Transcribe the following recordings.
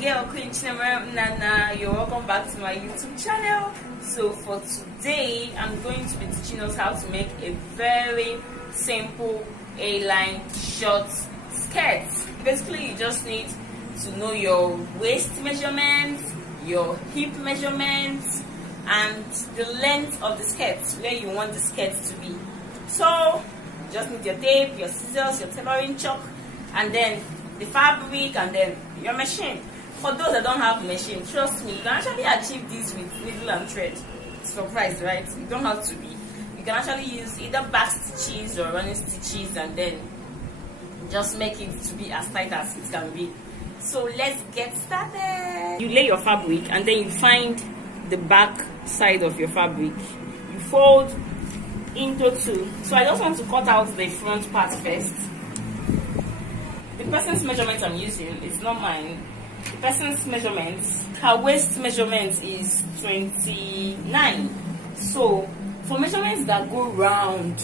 girl Queen Chinemere Nana. You're welcome back to my YouTube channel. So for today, I'm going to be teaching us how to make a very simple A-line short skirt. Basically, you just need to know your waist measurements, your hip measurements, and the length of the skirt, where you want the skirt to be. So you just need your tape, your scissors, your tailoring chalk, and then the fabric, and then your machine. For those that don't have machine, trust me, you can actually achieve this with needle and thread. Surprise, right? You don't have to be. You can actually use either back stitches or running stitches, and then just make it to be as tight as it can be. So let's get started. You lay your fabric, and then you find the back side of your fabric. You fold into two. So I just want to cut out the front part first. The person's measurement I'm using is not mine. The person's measurements, her waist measurement is 29. So for measurements that go round,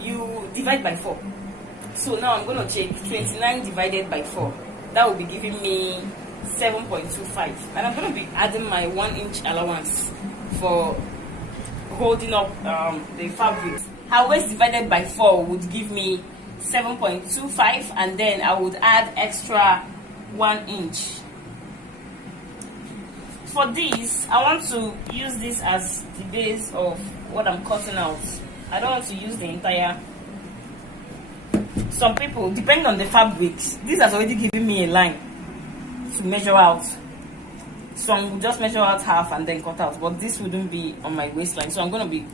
you divide by 4. So now I'm going to check 29 divided by 4. That will be giving me 7.25. And I'm going to be adding my 1-inch allowance for holding up the fabric. Her waist divided by 4 would give me 7.25, and then I would add extra 1 inch. For this, I want to use this as the base of what I'm cutting out. I don't want to use the entire. Some people, depending on the fabrics, this has already given me a line to measure out. Some will just measure out half and then cut out, but this wouldn't be on my waistline, so I'm going to be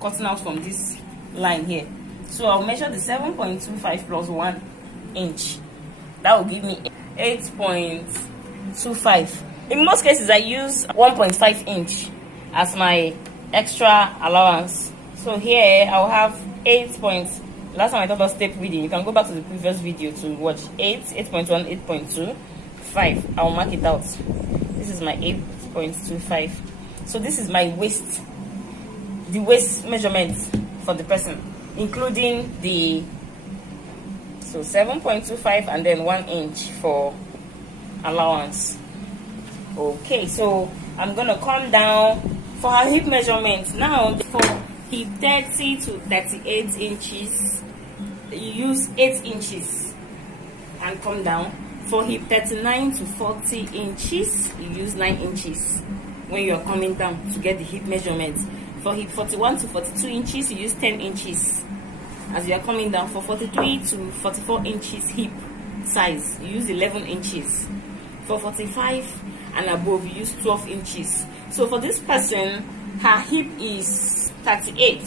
cutting out from this line here. So I'll measure the 7.25 plus 1 inch. That will give me 8.25. In most cases, I use 1.5 inch as my extra allowance. So here I'll have 8. Last time I taught us tape reading. You can go back to the previous video to watch 8.1, 8.2, 5. I'll mark it out. This is my 8.25. So this is my waist, the waist measurement for the person, including the 7.25 and then 1 inch for allowance. Okay, so I'm gonna come down for her hip measurement. Now for hip 30 to 38 inches, you use 8 inches and come down. For hip 39 to 40 inches, you use 9 inches when you're coming down to get the hip measurement. For hip 41 to 42 inches, you use 10 inches as you are coming down. For 43 to 44 inches hip size, you use 11 inches. For 45 and above, you use 12 inches. So for this person, her hip is 38.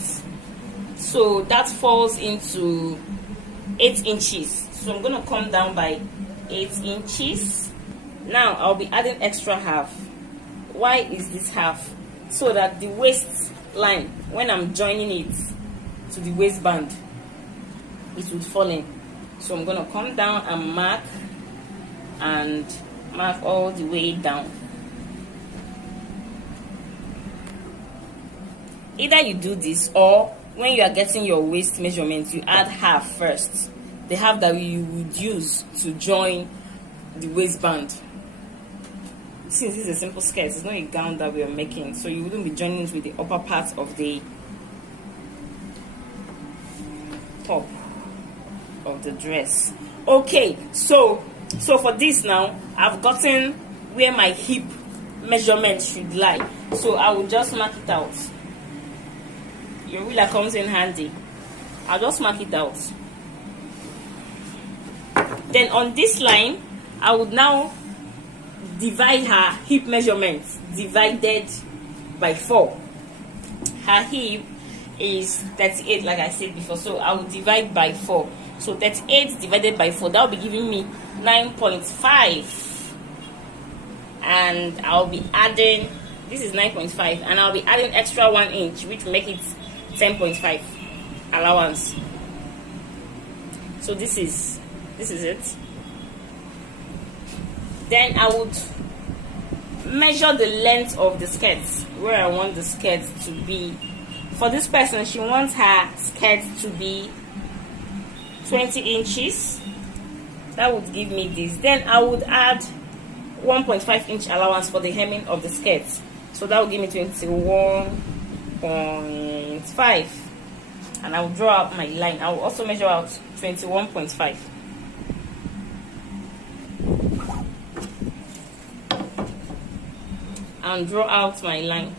So that falls into 8 inches. So I'm going to come down by 8 inches. Now I'll be adding extra half. Why is this half? So that the waist line, when I'm joining it to the waistband, it would fall in. So I'm going to come down and mark all the way down. Either you do this, or when you are getting your waist measurement, you add half first, the half that you would use to join the waistband. Since this is a simple skirt, it's not a gown that we are making, so you wouldn't be joining it with the upper part of the top of the dress. Okay, so for this now, I've gotten where my hip measurement should lie, so I will just mark it out. Your ruler comes in handy. I'll just mark it out. Then on this line, I would now divide her hip measurement divided by 4. Her hip is 38, like I said before, so I will divide by 4. So 38 divided by 4, that will be giving me 9.5. And I'll be adding, this is 9.5, and I'll be adding extra 1 inch, which will make it 10.5 allowance. So this is it. Then I would measure the length of the skirt, where I want the skirt to be. For this person, she wants her skirt to be 20 inches. That would give me this. Then I would add 1.5 inch allowance for the hemming of the skirt. So that will give me 21.5, and I will draw out my line. I will also measure out 21.5. and draw out my line.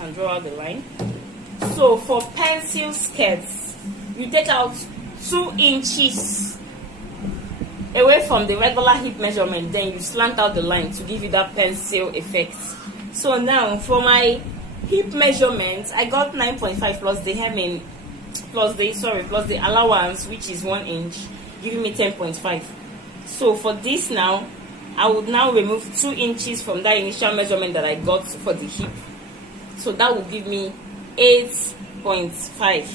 And draw out the line. So for pencil skirts, you take out 2 inches away from the regular hip measurement, then you slant out the line to give you that pencil effect. So now for my hip measurement, I got 9.5 plus the hemming, plus the allowance, which is 1 inch, giving me 10.5. So for this now, I would now remove 2 inches from that initial measurement that I got for the hip. So that would give me 8.5,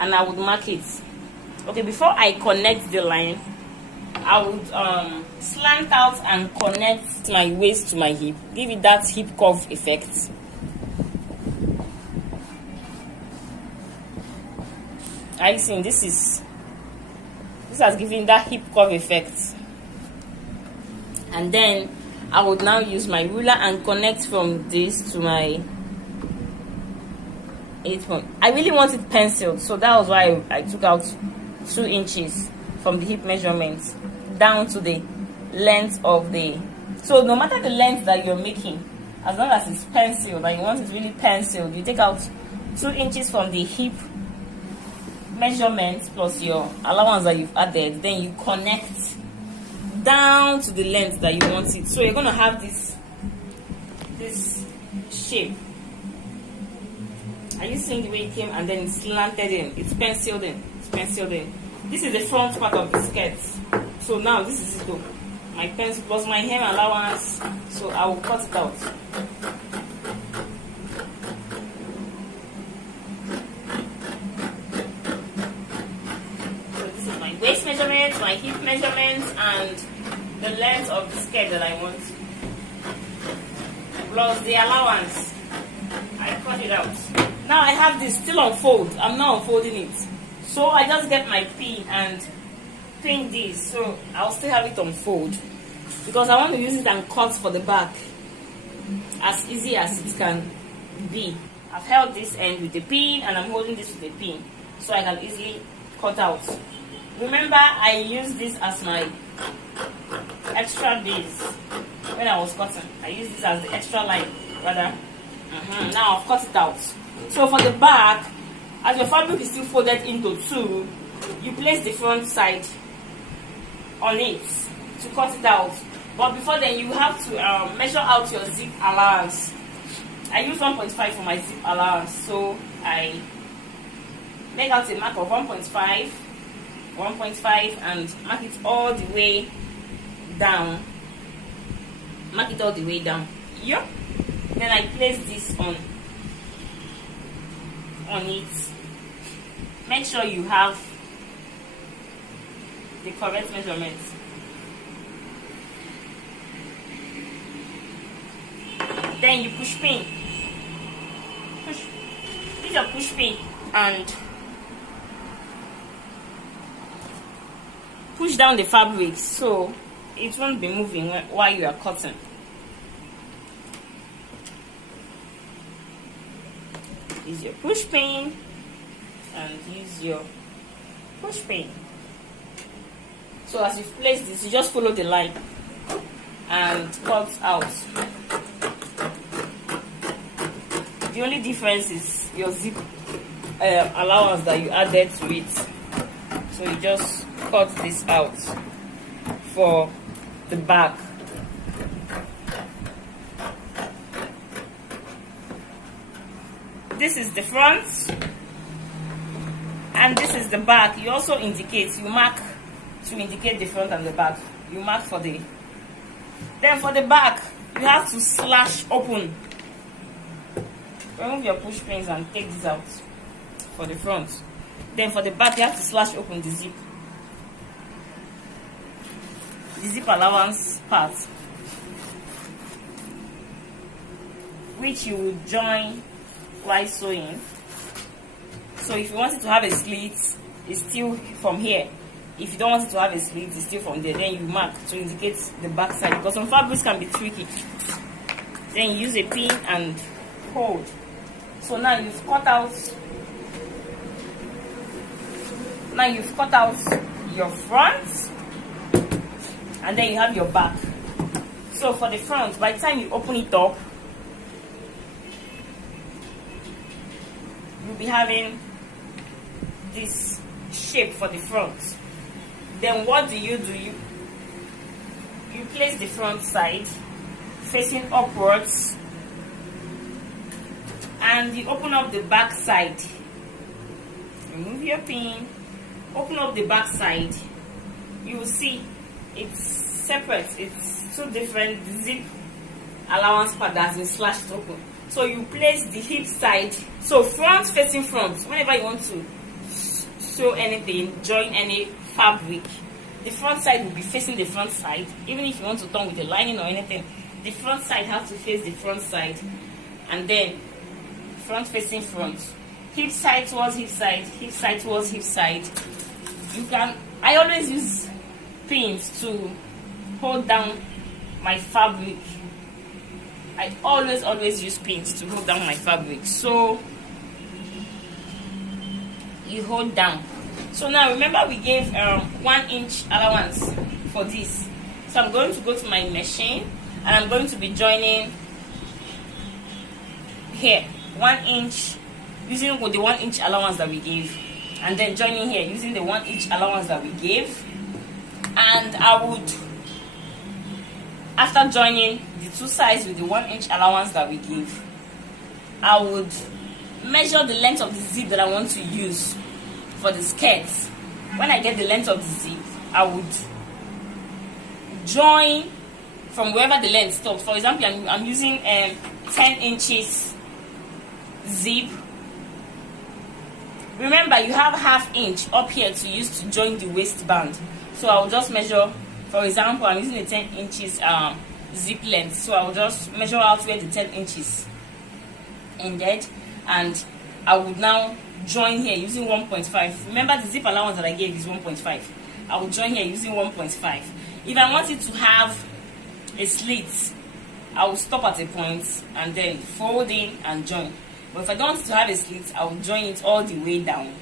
and I would mark it. Okay, before I connect the line, I would slant out and connect my waist to my hip, give it that hip curve effect. Are you seeing? This has given that hip curve effect. And then I would now use my ruler and connect from this to my 8 point. I really want it penciled, so that was why I took out 2 inches from the hip measurement down to the length of the. So no matter the length that you're making, as long as it's penciled and you want it really penciled, you take out 2 inches from the hip measurement plus your allowance that you've added, then you connect down to the length that you want it. So you're going to have this shape. Are you seeing the way it came and then it's slanted in, it's penciled in, This is the front part of the skirt. So now this is it though, my pencil plus my hem allowance. So I will cut it out. Waist measurements, my hip measurements, and the length of the skirt that I want, plus the allowance. I cut it out. Now I have this still unfold. I'm now unfolding it. So I just get my pin and pin this. So I'll still have it unfold because I want to use it and cut for the back as easy as it can be. I've held this end with the pin and I'm holding this with the pin so I can easily cut out. Remember, I used this as my extra base when I was cutting. I used this as the extra line, rather. Now I've cut it out. So for the back, as your fabric is still folded into 2, you place the front side on it to cut it out. But before then, you have to measure out your zip allowance. I use 1.5 for my zip allowance, so I make out a mark of 1.5 and mark it all the way down. Yep. Then I place this on it. Make sure you have the correct measurements. Then you push pin. Use your push pin and push down the fabric so it won't be moving while you are cutting. Use your push pin and use your push pin. So as you place this, you just follow the line and cut out. The only difference is your zip allowance that you added to it. So you just cut this out for the back. This is the front and this is the back. You also indicate, you mark to indicate the front and the back. You mark for the, then for the back you have to slash open. Remove your push pins and take this out for the front. Then for the back you have to slash open the zip allowance part, which you will join while sewing. So if you want it to have a slit, is still from here. If you don't want it to have a slit, it's still from there. Then you mark to indicate the back side, because some fabrics can be tricky. Then you use a pin and hold. So now you've cut out. Now you've cut out your front, and then you have your back. So for the front, by the time you open it up, you'll be having this shape for the front. Then what do? You place the front side facing upwards, and you open up the back side. Remove your pin, open up the back side. You will see it's separate, it's two different zip allowance part that's been slashed open. So you place the hip side, so front facing front. Whenever you want to sew anything, join any fabric, the front side will be facing the front side. Even if you want to turn with a lining or anything, the front side has to face the front side, and then front facing front, hip side towards hip side, hip side towards hip side. You can, I always use pins to hold down my fabric. I always use pins to hold down my fabric. So you hold down. So now remember we gave 1 inch allowance for this. So I'm going to go to my machine, and I'm going to be joining here 1 inch using the 1 inch allowance that we gave, and then joining here using the 1 inch allowance that we gave. And I would, after joining the two sides with the 1 inch allowance that we give, I would measure the length of the zip that I want to use for the skirt. When I get the length of the zip, I would join from wherever the length stops. For example, I'm using 10 inches zip. Remember, you have ½ inch up here to use to join the waistband. So I'll just measure. For example, I'm using a 10 inches zip length, so I'll just measure out where the 10 inches ended, and I would now join here using 1.5. Remember, the zip allowance that I gave is 1.5. I will join here using 1.5. If I want it to have a slit, I will stop at a point and then fold in and join. But if I don't want it to have a slit, I will join it all the way down,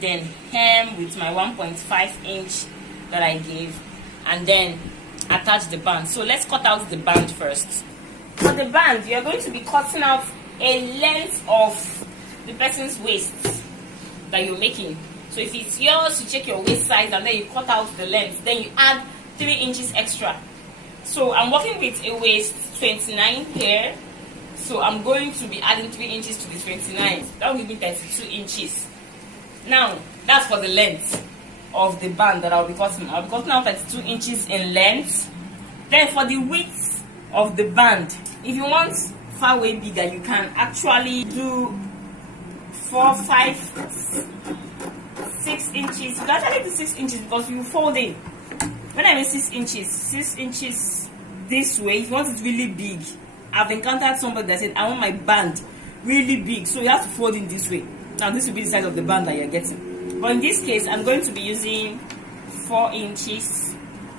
then hem with my 1.5 inch that I gave, and then attach the band. So let's cut out the band first. For the band, you're going to be cutting out a length of the person's waist that you're making. So if it's yours, you check your waist size and then you cut out the length, then you add 3 inches extra. So I'm working with a waist 29 here, so I'm going to be adding 3 inches to the 29. That will give me 32 inches. Now that's for the length of the band that I'll be cutting. I'll be cutting out 32 inches in length. Then for the width of the band, if you want far way bigger, you can actually do 4, 5, 6 inches. You can actually do 6 inches because you fold in. When I mean 6 inches this way, if you want it really big. I've encountered somebody that said, I want my band really big, so you have to fold in this way. Now this will be the size of the band that you're getting. But in this case, I'm going to be using 4 inches,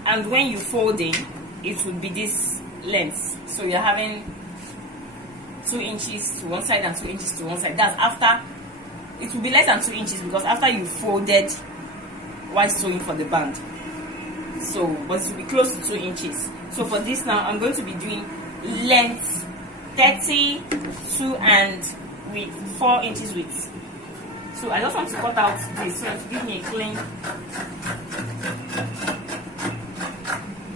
and when you fold in, it would be this length. So you're having 2 inches to one side and 2 inches to one side. That's after, it will be less than 2 inches because after you folded while sewing for the band. So, but it will be close to 2 inches. So for this now, I'm going to be doing length 32 and with 4 inches width. So I just want to cut out this so to give me a clean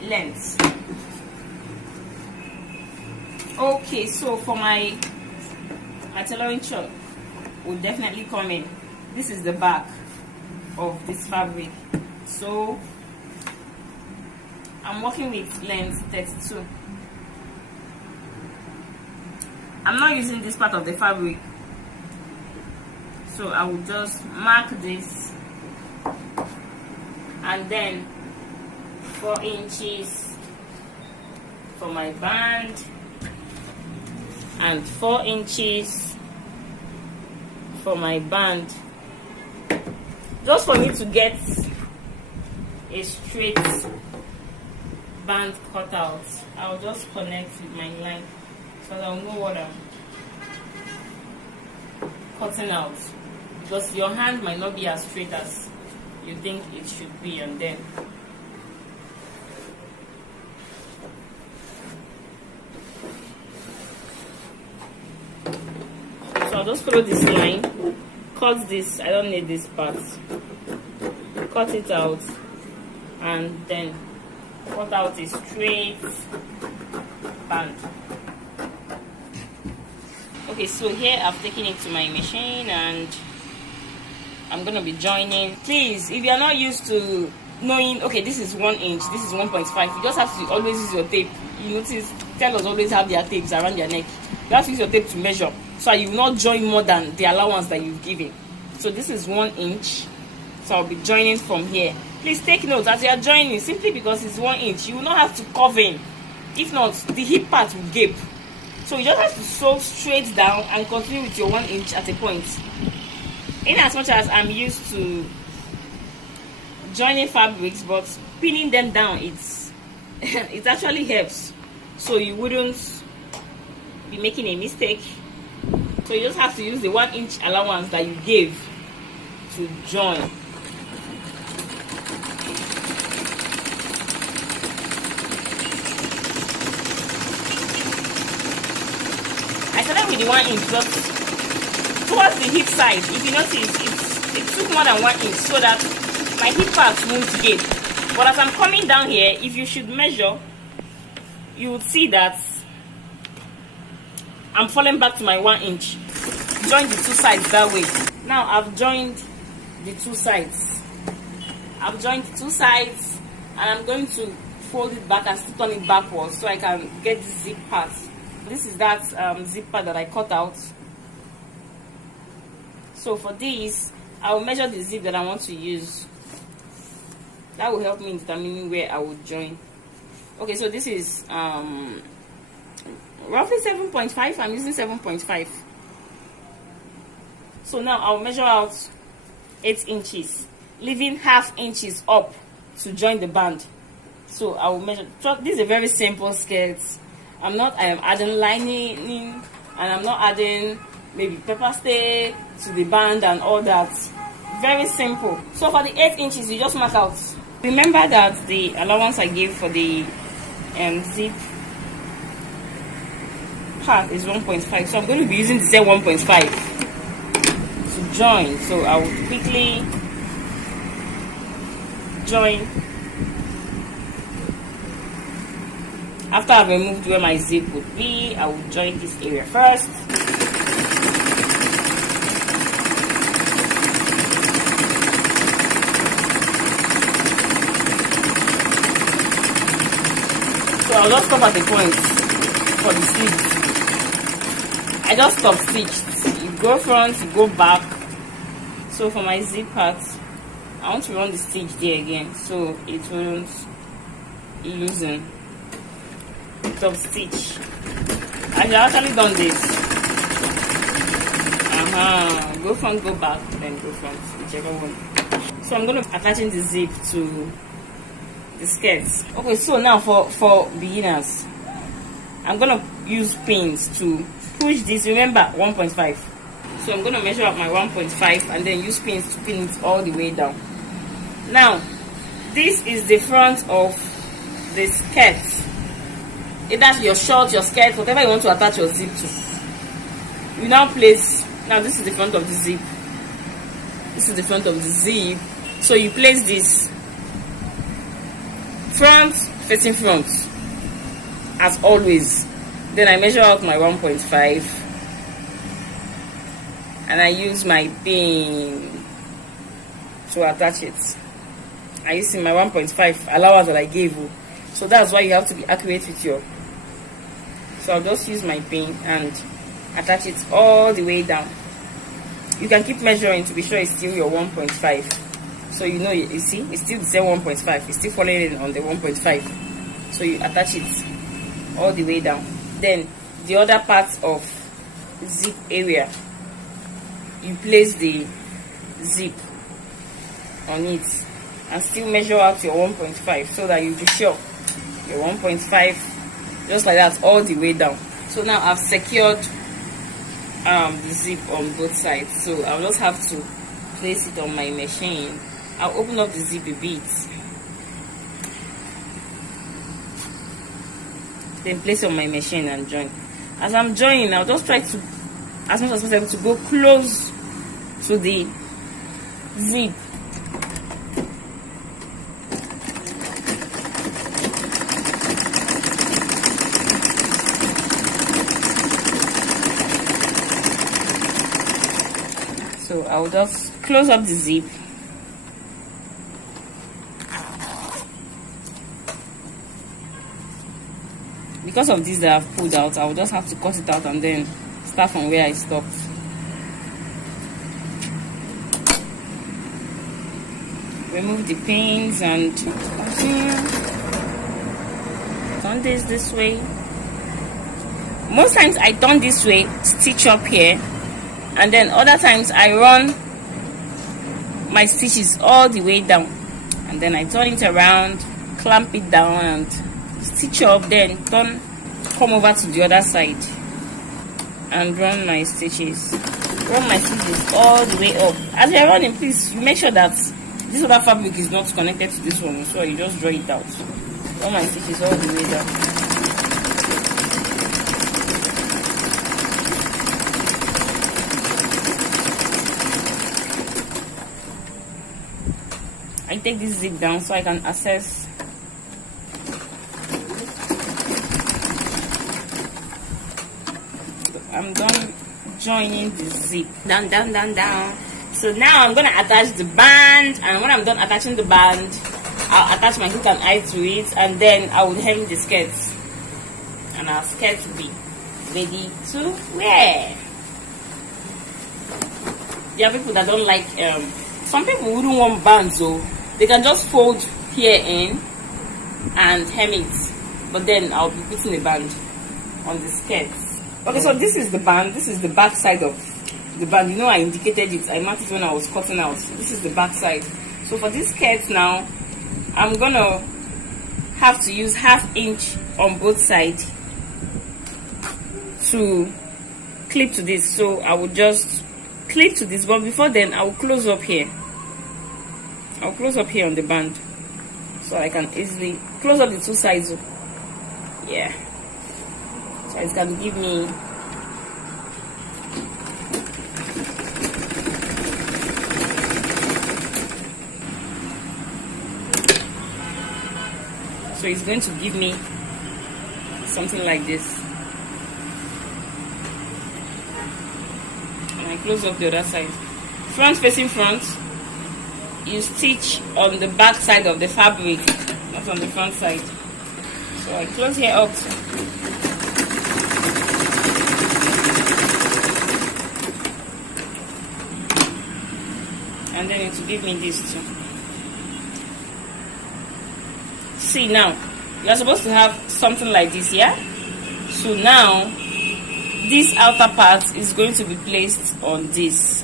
length. Okay, so for my tailoring shop will definitely come in. This is the back of this fabric. So I'm working with length 32. I'm not using this part of the fabric, so I will just mark this and then 4 inches for my band and 4 inches for my band. just for me to get a straight band cut out, I'll just connect with my line so that I'll know what I'm cutting out, because your hand might not be as straight as you think it should be. And then so I'll just follow this line, cut this, I don't need this part, cut it out, and then cut out a straight band. Okay, so here I've taken it to my machine and I'm gonna be joining. Please, if you are not used to knowing, okay, this is 1 inch, this is 1.5, you just have to always use your tape. You notice tellers always have their tapes around their neck. You have to use your tape to measure, so you will not join more than the allowance that you've given. So this is 1 inch, so I'll be joining from here. Please take note as you are joining, simply because it's 1 inch, you will not have to curve in. If not, the hip part will gape. So you just have to sew straight down and continue with your 1 inch at a point. In as much as I'm used to joining fabrics, but pinning them down, it actually helps, so you wouldn't be making a mistake. So you just have to use the 1 inch allowance that you gave to join. I started with the 1 inch, but towards the hip side, if you notice, it took more than 1 inch so that my hip part won't gape. But as I'm coming down here, if you should measure, you would see that I'm falling back to my 1 inch. Join the two sides that way. Now I've joined the two sides. I've joined the two sides, and I'm going to fold it back and still turn it backwards so I can get the zip part. This is that zip part that I cut out. So for this, I will measure the zip that I want to use. That will help me in determining where I will join. Okay, so this is roughly 7.5. I'm using 7.5. So now I'll measure out 8 inches, leaving ½ inches up to join the band. So I will measure. This is a very simple skirt. I am adding lining, and I'm not adding maybe pepper stay to the band and all that. Very simple. So for the 8 inches, you just mark out. Remember that the allowance I gave for the zip part is 1.5. So I'm going to be using the same 1.5 to join. So I will quickly join. After I've removed where my zip would be, I will join this area first. So I'll just stop at the point for the sleeve. I just stop stitched. You go front, you go back. So for my zip part, I want to run the stitch there again so it won't loosen. Top stitch. I've actually done this. Go front, go back, then go front, whichever one. So I'm going to attaching the zip to the skirts. Okay, so now for beginners, I'm going to use pins to push this. Remember 1.5. So I'm going to measure up my 1.5 and then use pins to pin it all the way down. Now this is the front of the skirt. Either your short, your skirt, whatever you want to attach your zip to. You now place, now this is the front of the zip. This is the front of the zip. So you place this front facing front as always. Then I measure out my 1.5 and I use my pin to attach it. I use my 1.5 allowance that I gave you. So that's why you have to be accurate with your. So I'll just use my pin and attach it all the way down. You can keep measuring to be sure it's still your 1.5. So you know, you see, it's still the same 1.5. It's still falling in on the 1.5. So you attach it all the way down. Then the other part of zip area, you place the zip on it, and still measure out your 1.5 so that you'll be sure your 1.5, just like that, all the way down. So now I've secured the zip on both sides, so I'll just have to place it on my machine. I'll open up the zip a bit, then place it on my machine and join. As I'm joining, I'll just try to, as much as possible, to go close to the zip. So I'll just close up the zip. Because of this that I've pulled out, I'll just have to cut it out and then start from where I stopped. Remove the pins and turn this way. Most times I turn this way, stitch up here, and then other times I run my stitches all the way down, and then I turn it around, clamp it down and stitch up, then come over to the other side and run my stitches all the way up. As you're running, please make sure that this other fabric is not connected to this one, so you just draw it out. Run my stitches all the way down. I take this zip down so I can access. I'm done joining the zip. Down. So now I'm gonna attach the band, and when I'm done attaching the band, I'll attach my hook and eye to it, and then I will hem the skirt, and our skirt will be ready to wear. There are people that don't like some people wouldn't want bands, so they can just fold here in and hem it, but then I'll be putting a band on the skirt. Okay, so this is the band. This is the back side of the band. You know, I indicated it, I marked it when I was cutting out. This is the back side. So for this skirt now, I'm gonna have to use 1/2 inch on both sides to clip to this. So I will just clip to this, but before then I will close up here. I'll close up here on the band so I can easily close up the two sides. Yeah, so it can give me so it's going to give me something like this. And I close up the other side. Front facing front, you stitch on the back side of the fabric, not on the front side. So I close here up, and then it will give me this too. See, now you're supposed to have something like this, yeah? So now this outer part is going to be placed on this.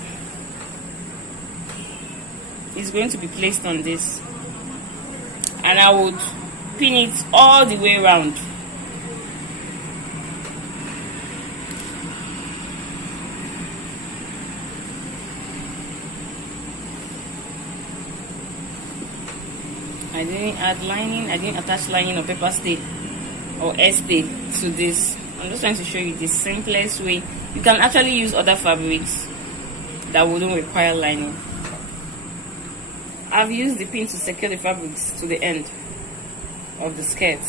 It's going to be placed on this, and I would pin it all the way around. I didn't add lining, I didn't attach lining or paper stay or stay to this. I'm just trying to show you the simplest way. You can actually use other fabrics that wouldn't require lining. I've used the pin to secure the fabrics to the end of the skirt.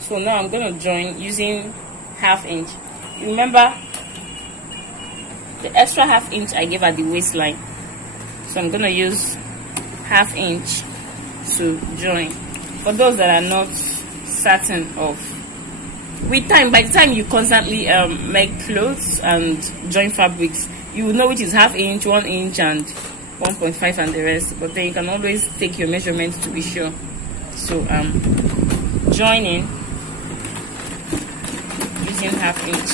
So now I'm going to join using 1/2 inch. Remember the extra 1/2 inch I gave at the waistline. So I'm going to use 1/2 inch to join. For those that are not certain of, with time, by the time you constantly make clothes and join fabrics, you will know which is 1/2 inch, 1 inch and 1.5 and the rest, but then you can always take your measurements to be sure. So joining using 1/2 inch.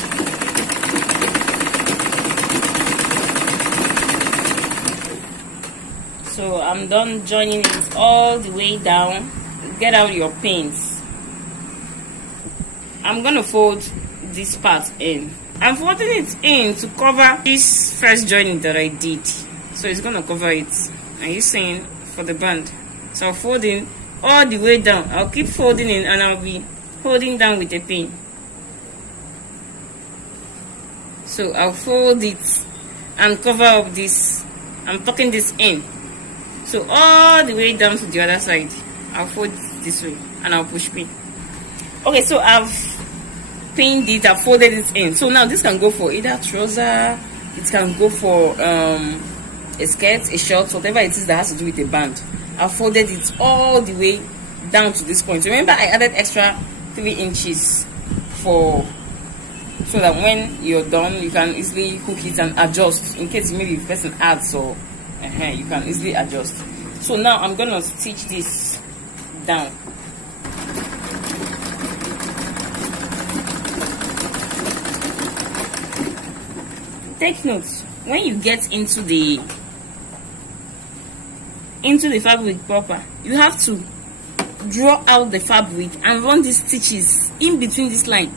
So So I'm done joining it all the way down. Get out your pins. I'm gonna fold this part in. I'm folding it in to cover this first joining that I did. So it's gonna cover it. Are you seeing? For the band. So I'll fold in all the way down. I'll keep folding in and I'll be holding down with a pin. So I'll fold it and cover up this. I'm tucking this in. So all the way down to the other side. I'll fold it this way and I'll push pin. Okay, so I've pinned it, I've folded it in. So now this can go for either trouser, it can go for a skirt, a short, whatever it is that has to do with a band. I've folded it all the way down to this point. Remember, I added extra 3 inches for so that when you're done, you can easily hook it and adjust in case maybe the person adds, or you can easily adjust. So now I'm gonna stitch this down. Take notes when you get into the fabric proper, you have to draw out the fabric and run these stitches in between this line.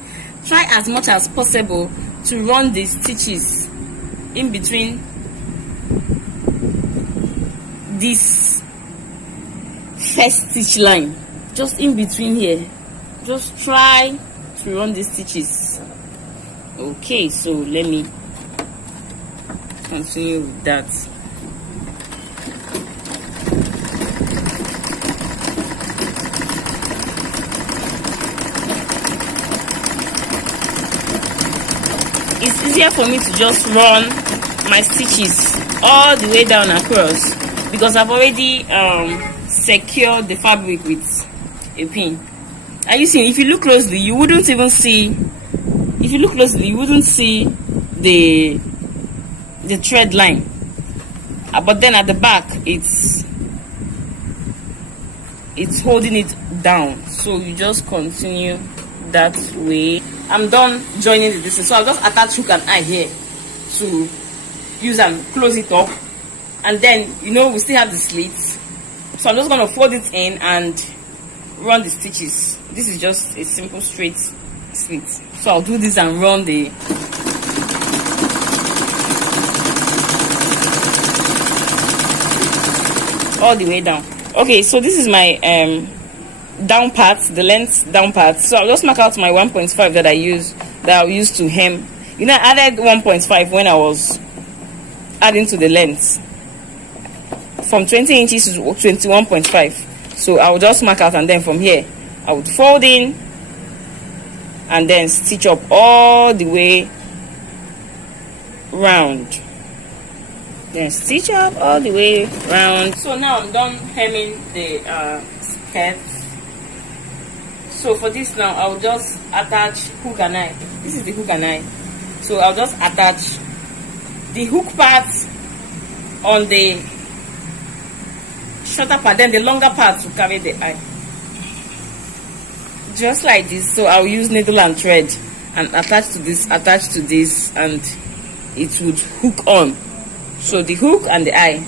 Try as much as possible to run the stitches in between this first stitch line, just in between here. Just try to run the stitches. Okay, so let me continue with that. It's easier for me to just run my stitches all the way down across because I've already secured the fabric with a pin. Are you seeing? If you look closely, you wouldn't even see. If you look closely, you wouldn't see the thread line. But then at the back, it's holding it down. So you just continue that way. I'm done joining the distance, so I'll just attach hook and eye here to use and close it up. And then, you know, we still have the slits, so I'm just going to fold it in and run the stitches. This is just a simple straight slit, so I'll do this and run the all the way down. Okay, so this is my down part, the length down part. So I'll just mark out my 1.5 that I'll use to hem. You know, I added 1.5 when I was adding to the length from 20 inches to 21.5. So I'll just mark out, and then from here I would fold in and then stitch up all the way round. Then stitch up all the way round. So now I'm done hemming the skirt. So for this now, I'll just attach hook and eye. This is the hook and eye. So I'll just attach the hook part on the shorter part, then the longer part to carry the eye. Just like this. So I'll use needle and thread and attach to this, and it would hook on. So the hook and the eye.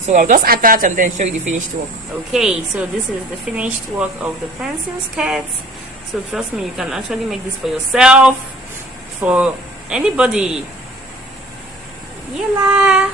So I'll just attach and then show you the finished work. Okay, so this is the finished work of the pencil skirt. So trust me, you can actually make this for yourself, for anybody. Yella.